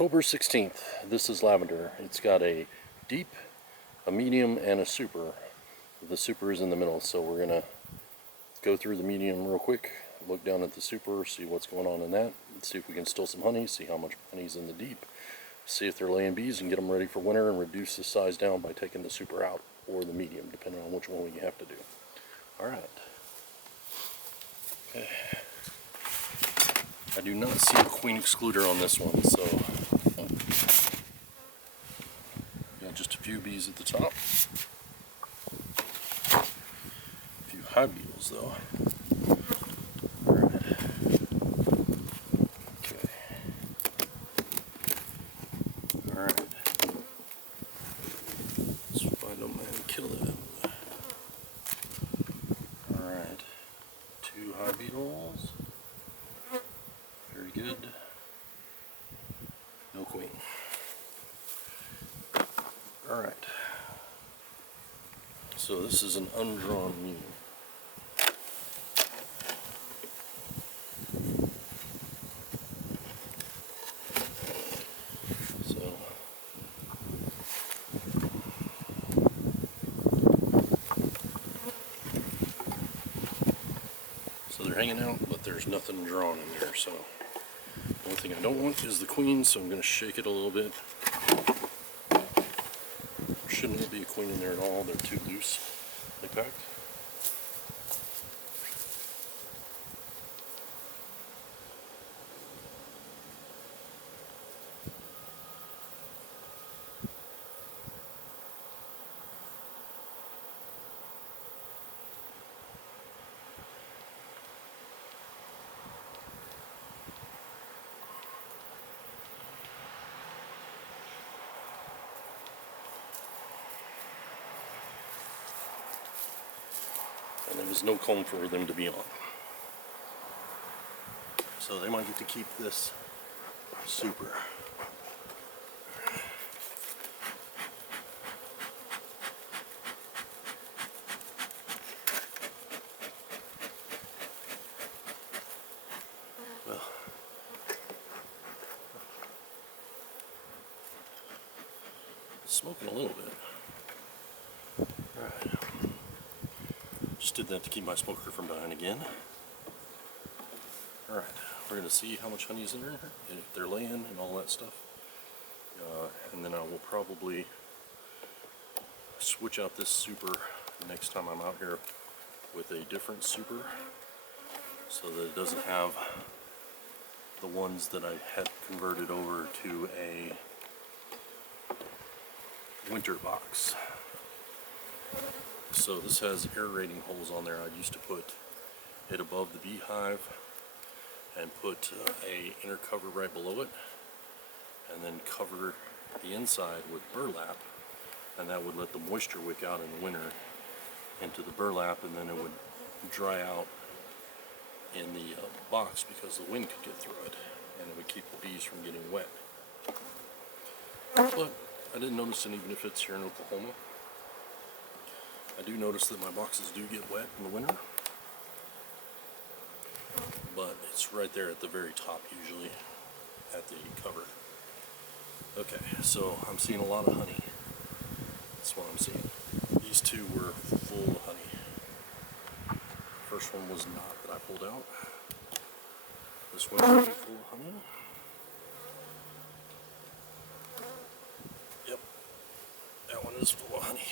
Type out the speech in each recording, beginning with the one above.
October 16th. This is Lavender. It's got a deep, a medium, and a super. The super is in the middle, so we're going to go through the medium real quick, look down at the super, see what's going on in that, see if we can steal some honey, see how much honey's in the deep, see if they're laying bees and get them ready for winter, and reduce the size down by taking the super out or the medium, depending on which one we have to do. Alright. Okay. I do not see a queen excluder on this one, so got just a few bees at the top. A few hive beetles though. Alright. Okay. Alright. Let's find them and kill them. Alright. 2 hive beetles. Very good. No queen. Alright. So this is an undrawn medium. So they're hanging out, but there's nothing drawn in there, so the only thing I don't want is the queen, so I'm going to shake it a little bit. Shouldn't be a queen in there at all, they're too loose, like that. And there was no comb for them to be on. So they might get to keep this super. Well, it's smoking a little bit. Alright. Just did that to keep my smoker from dying again. Alright, we're going to see how much honey is in there, and if they're laying and all that stuff. And then I will probably switch out this super next time I'm out here with a different super, so that it doesn't have the ones that I had converted over to a winter box. So this has aerating holes on there. I used to put it above the beehive and put a inner cover right below it, and then cover the inside with burlap, and that would let the moisture wick out in the winter into the burlap, and then it would dry out in the box because the wind could get through it, and it would keep the bees from getting wet. But I didn't notice any benefits here in Oklahoma. I do notice that my boxes do get wet in the winter, but it's right there at the very top usually, at the cover. Okay, so I'm seeing a lot of honey. That's what I'm seeing. These two were full of honey. First one was not that I pulled out. This one should be full of honey. Yep, that one is full of honey.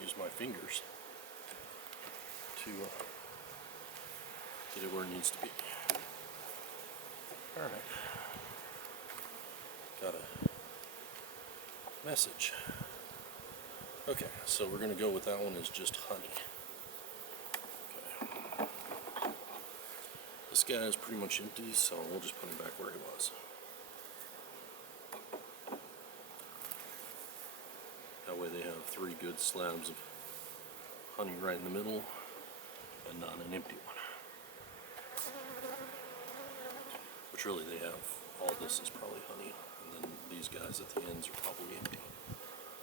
Use my fingers to get it where it needs to be. Alright. Got a message. Okay, so we're going to go with that one as just honey. Okay. This guy is pretty much empty, so we'll just put him back where he was. That way they have 3 good slabs of honey right in the middle and not an empty one. Which really they have, all this is probably honey, and then these guys at the ends are probably empty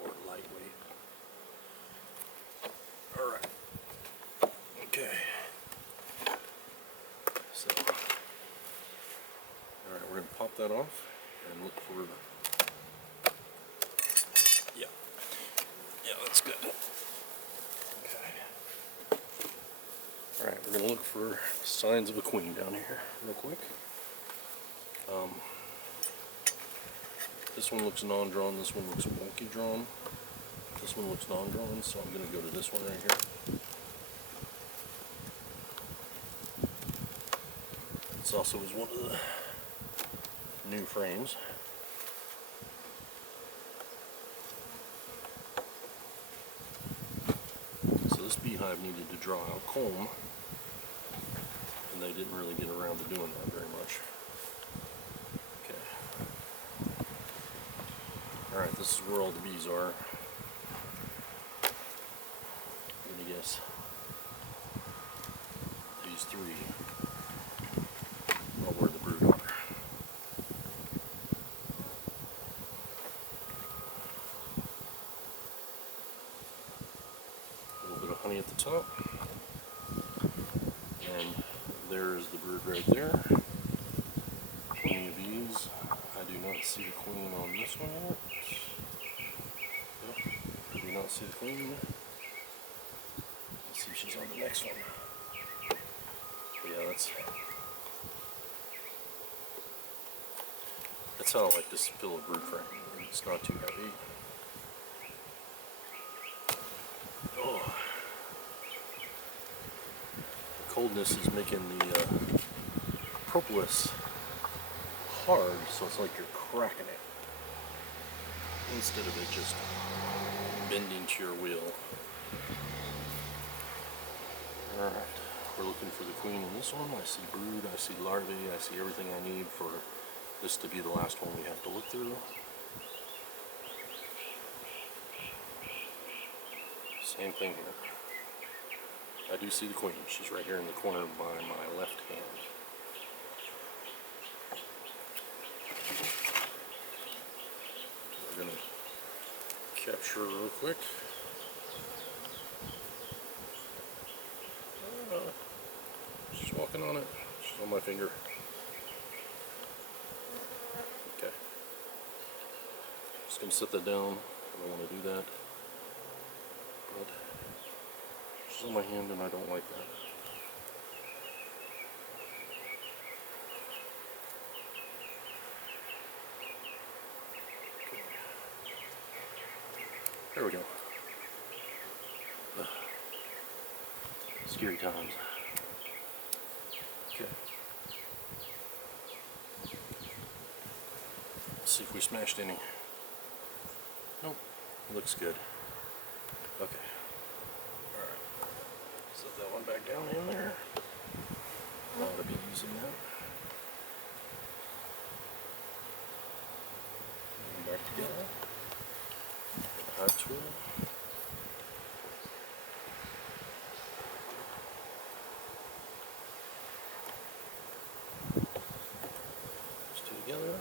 or lightweight. Alright. Okay. So pop that off and look for, yeah, that's good. Okay. Alright, we're going to look for signs of a queen down here real quick. This one looks non-drawn, this one looks wonky drawn. This one looks non-drawn, so I'm going to go to this one right here. This also is one of the new frames. So this beehive needed to draw out comb, and they didn't really get around to doing that very much. Okay. Alright, this is where all the bees are. I'm going to guess these three are where the brood are. A little bit of honey at the top, and there's the brood right there. Plenty of bees. I do not see the queen on this one yet. Yep, I do not see the queen. Let's see if she's on the next one. But yeah, that's how I like this fill of brood frame. It's not too heavy. Oh, the coldness is making the propolis hard, so it's like you're cracking it instead of it just bending to your will. Alright, we're looking for the queen in this one. I see brood, I see larvae, I see everything I need for this to be the last one we have to look through. Same thing here. I do see the queen. She's right here in the corner by my left hand. We're going to capture her real quick. She's walking on it. She's on my finger. Okay. Just going to set that down. I don't want to do that. But she's on my hand and I don't like that. Okay. There we go. Scary times. Okay. Let's see if we smashed any. Nope. Looks good. Okay. Alright. Set that one back down in there. I ought to be using that. And back together. Hot tool. Together.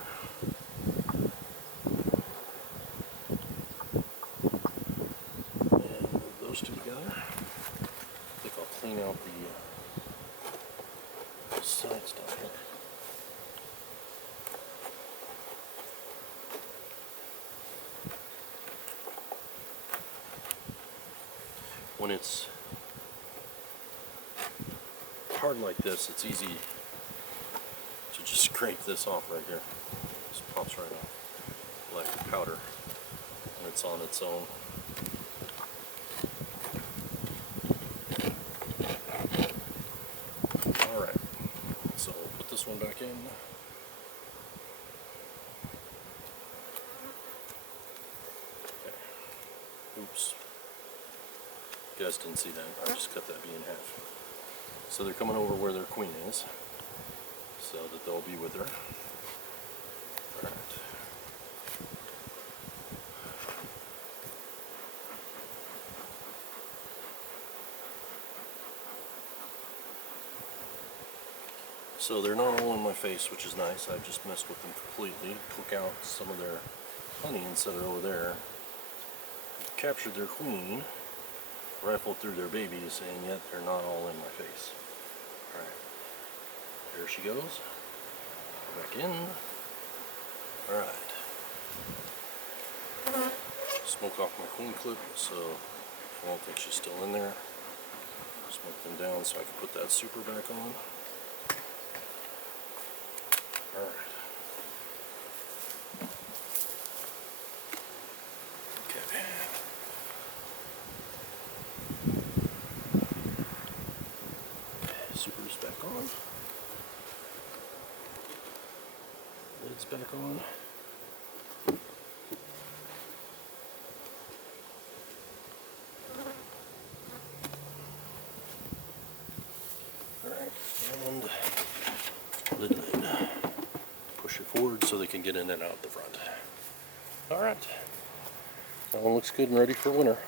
And move those two together. I think I'll clean out the sides down here. When it's hard like this, it's easy to just scrape this off right here. Just pops right off like powder when it's on its own. Alright, so we'll put this one back in. Okay. Oops. You guys didn't see that. I just cut that bee in half. So they're coming over where their queen is, so that they'll be with her. Alright. So they're not all in my face, which is nice. I've just messed with them completely. Took out some of their honey and set it over there. Captured their queen, rifled through their babies, and yet they're not all in my face. Alright. There she goes. Go back in. Alright. Smoke off my queen clip so I don't think she's still in there. Smoke them down so I can put that super back on. Alright. Okay. Super's back on. Lid's back on. Alright, and lid lid. Push it forward so they can get in and out the front. Alright. That one looks good and ready for winter.